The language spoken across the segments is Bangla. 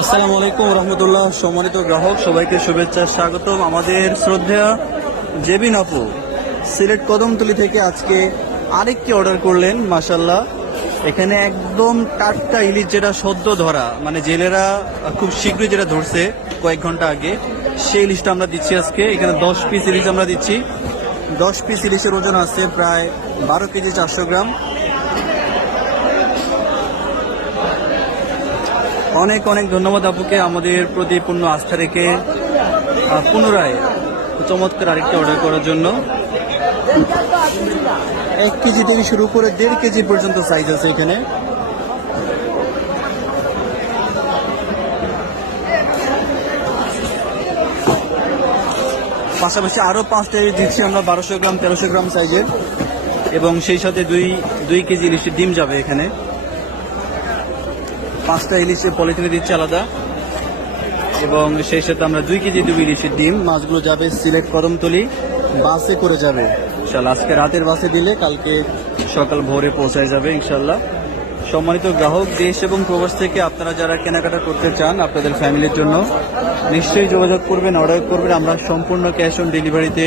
আসসালামু আলাইকুম রহমতুল্লাহ, সম্মানিত গ্রাহক, সবাইকে শুভেচ্ছা, স্বাগতম। আমাদের শ্রদ্ধা জেবিন আপু, সিলেট কদমতলি থেকে আজকে আরেকটি অর্ডার করলেন মাসাল্লাহ এখানে একদম টাটকা ইলিশ যেটা সদ্য ধরা মানে জেলেরা খুব শীঘ্রই যেটা ধরছে, কয়েক ঘণ্টা আগে, সেই ইলিশটা আমরা দিচ্ছি আজকে। এখানে দশ পিস ইলিশ আমরা দিচ্ছি। দশ পিস ইলিশের ওজন আছে প্রায় বারো কেজি চারশো গ্রাম। অনেক অনেক ধন্যবাদ আপুকে আমাদের প্রতি পূর্ণ আস্থা রেখে পুনরায় চমৎকার আরেকটা অর্ডার করার জন্য। এক কেজি থেকে শুরু করে দেড় কেজি পর্যন্ত সাইজ আছে এখানে। পাশাপাশি আরও পাঁচটা ইলিশ দিচ্ছি আমরা, বারোশো গ্রাম, তেরোশো গ্রাম সাইজের। এবং সেই সাথে দুই দুই কেজি ইলিশের ডিম যাবে এখানে। পাঁচটা ইলিশের পলিথিনে দিচ্ছি আলাদা। এবং সেই সাথে আমরা দুই কেজি দুই ইলিশের ডিম। মাছগুলো যাবে সিলেট করমতলি, বাসে করে যাবে। ইনশাল্লাহ আজকে রাতের বাসে দিলে কালকে সকাল ভোরে পৌঁছায় যাবে ইনশাল্লাহ সম্মানিত গ্রাহক, দেশ এবং প্রবাস থেকে আপনারা যারা কেনাকাটা করতে চান আপনাদের ফ্যামিলির জন্য, নিশ্চয়ই যোগাযোগ করবেন, অর্ডার করবেন। আমরা সম্পূর্ণ ক্যাশ অন ডেলিভারিতে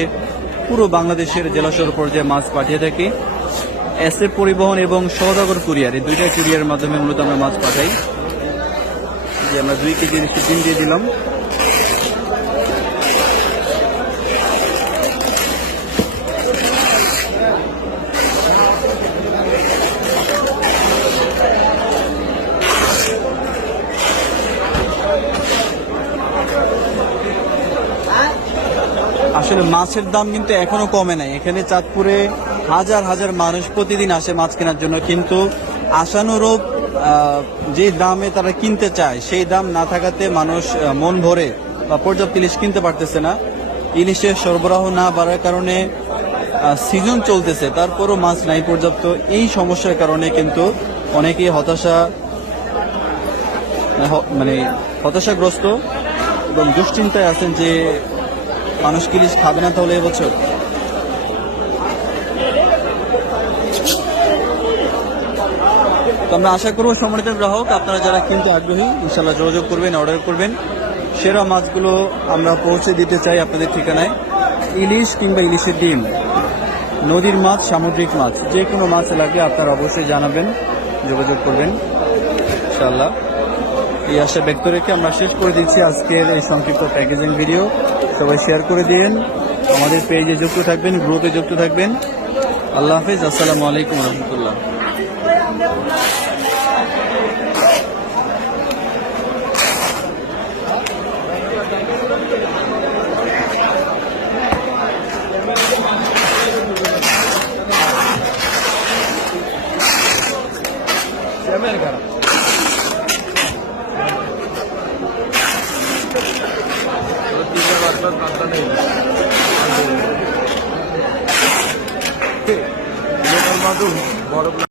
পুরো বাংলাদেশের জেলাশহর পর্যায়ে মাছ পাঠিয়ে থাকি। এসএ পরিবহন এবং সৌদাগর কুরিয়ার, এই দুইটা কুরিয়ারের মাধ্যমে মূলত আমরা মাছ পাঠাই। যে আমরা দুই কেজি দিয়ে দিলাম। আসলে মাছের দাম কিন্তু এখনও কমে নাই। এখানে চাঁদপুরে হাজার হাজার মানুষ প্রতিদিন আসে মাছ কেনার জন্য। কিন্তু আশানুরূপ যে দামে তারা কিনতে চায়, সেই দাম না থাকাতে মানুষ মন ভরে বা পর্যাপ্ত ইলিশ কিনতে পারতেছে না। ইলিশের সরবরাহ না বাড়ার কারণে সিজন চলতেছে, তারপরও মাছ নাই পর্যাপ্ত। এই সমস্যার কারণে কিন্তু অনেকেই হতাশা মানে হতাশাগ্রস্ত এবং দুশ্চিন্তায় আছেন যে মানুষ কি খাবে না তাহলে এবছর? তো আমরা আশা করব সম্মানিত গ্রাহক, আপনারা যারা কিনতে আগ্রহী ইনশাল্লাহ যোগাযোগ করবেন অর্ডার করবেন। সেরা মাছগুলো আমরা পৌঁছে দিতে চাই আপনাদের ঠিকানায়। ইলিশ কিংবা ইলিশের ডিম। নদীর মাছ, সামুদ্রিক মাছ যে কোনো মাছ লাগলে আপনারা অবশ্যই জানাবেন, যোগাযোগ করবেন ইনশাল্লাহ এই আশা ব্যক্ত রেখে আমরা শেষ করে দিচ্ছি আজকের এই সংক্ষিপ্ত প্যাকেজিং ভিডিও সবাই শেয়ার করে দিন আমাদের পেজে যুক্ত থাকবেন গ্রুপে যুক্ত থাকবেন। আল্লাহ হাফিজ, আসসালামু আলাইকুম রহমতুল্লাহ। বড়